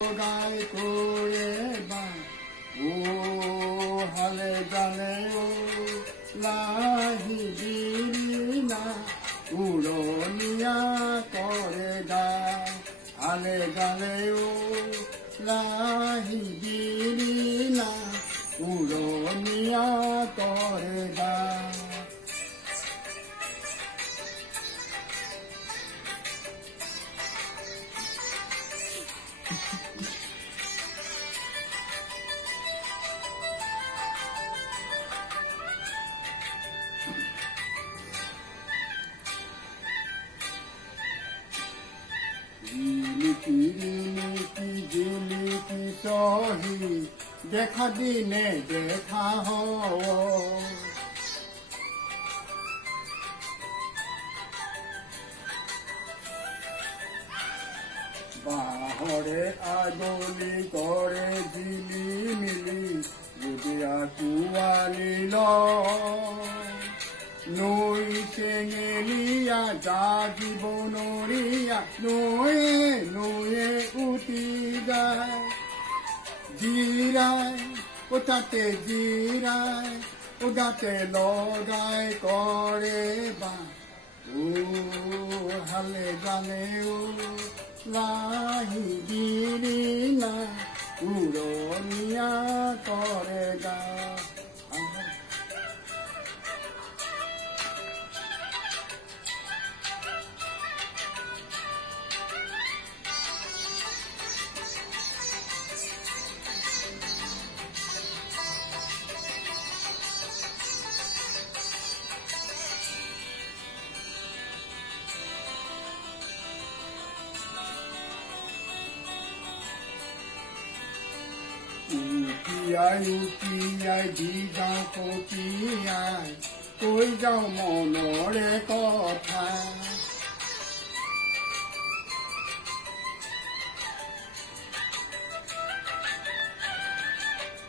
গায় করে বা ও হালে জানে ও লাহি দিনা উড়নিয়া করে গা হালে জানে ও লাহি দিনা উড়নিয়া করে গা সহি দেখা দিনে দেখা বাহরে আগলি করে ঝিলি মিলি বুদিয়া কুয়ালিল নই চেঙেলিয়া জাগিব নৰিয়া নয়ে নয়ে উঠি যায় জিৰাই ও তাতে জিৰাই ও গাতে লগাই কৰে বা ও হালে জানে ও লাহি দিনা উৰণীয়া কৰে গা উটিয়াই দি যাওঁ কটিয়াই কৈ যাওঁ মনৰে কথা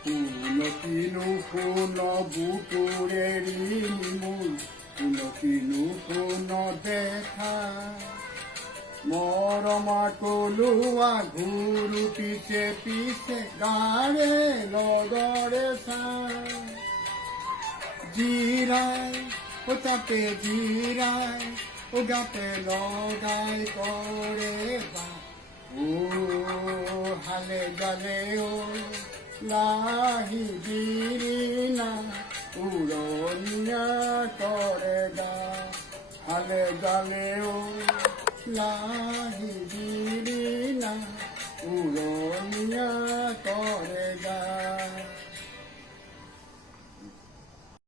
শুনকিনো শুন বুকুৰে ৰিমোল শুনকিনো শুন দেখা মৰমা কলোৱা ঘূৰু পিছে পিছে গাৰে লগৰে চাই জিৰাই ও তাতে জিৰাই ও গাতে লগাই কৰে বা ও হালে জালে ও লাহি দিনা উৰণীয়া কৰে গা হালে জালে ও লাহি দিনা উৰণীয়া